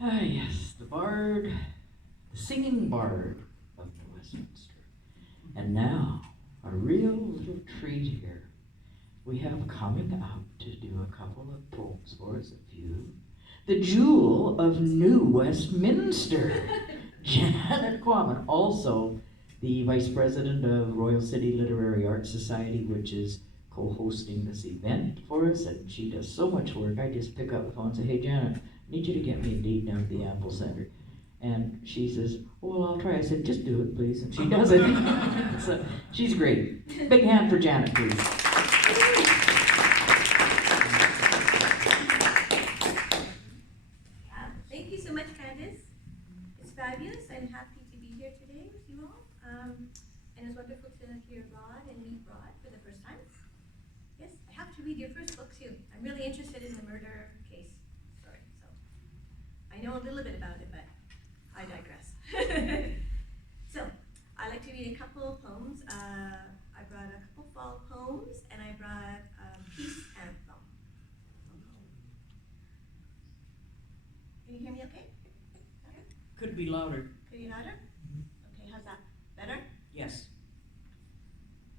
Ah, yes, the bard, the singing bard of New Westminster. And now, a real little treat here. We have coming up to do a couple of poems for us, a few. The jewel of New Westminster, Janet Kvammen, also the vice president of Royal City Literary Arts Society, which is co-hosting this event for us, and she does so much work. I just pick up the phone and say, hey Janet, I need you to get me a date down at the Anvil Center. And she says, oh, well, I'll try. I said, just do it, please. And she does it. So she's great. Big hand for Janet, please. Thank you so much, Candice. It's fabulous. I'm happy to be here today with you all. And it's wonderful to hear Rod and meet Rod for the first time. Yes, I have to read your first book too. I'm really interested in the murder case story. So I know a little bit about it, but I digress. So I like to read a couple of poems. I brought a couple fall poems, and I brought a peace anthem. Can you hear me okay? Could be louder. Could be louder? Okay, how's that? Better? Yes.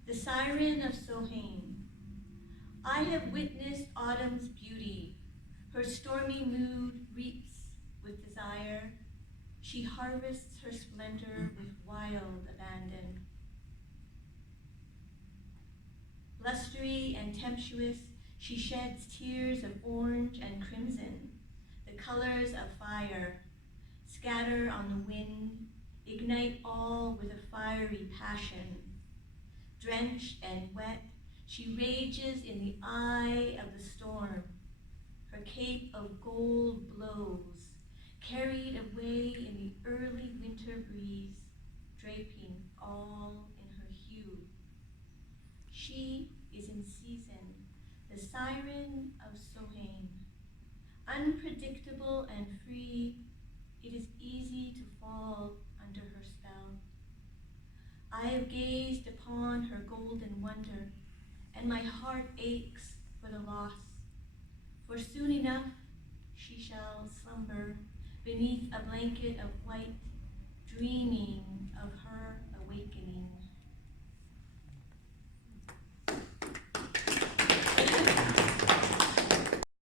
The Siren of Sohain. I have witnessed autumn's beauty. Her stormy mood reaps with desire. She harvests her splendor with wild abandon. Blustery and tempestuous, she sheds tears of orange and crimson, the colors of fire, scatter on the wind, ignite all with a fiery passion. Drenched and wet, she rages in the eye of the storm. Her cape of gold blows, carried away in the early winter breeze, draping all in her hue. She is in season, the siren of Sohain. Unpredictable and free, it is easy to fall under her spell. I have gazed upon her golden wonder, and my heart aches for the loss. For soon enough she shall slumber beneath a blanket of white, dreaming of her awakening.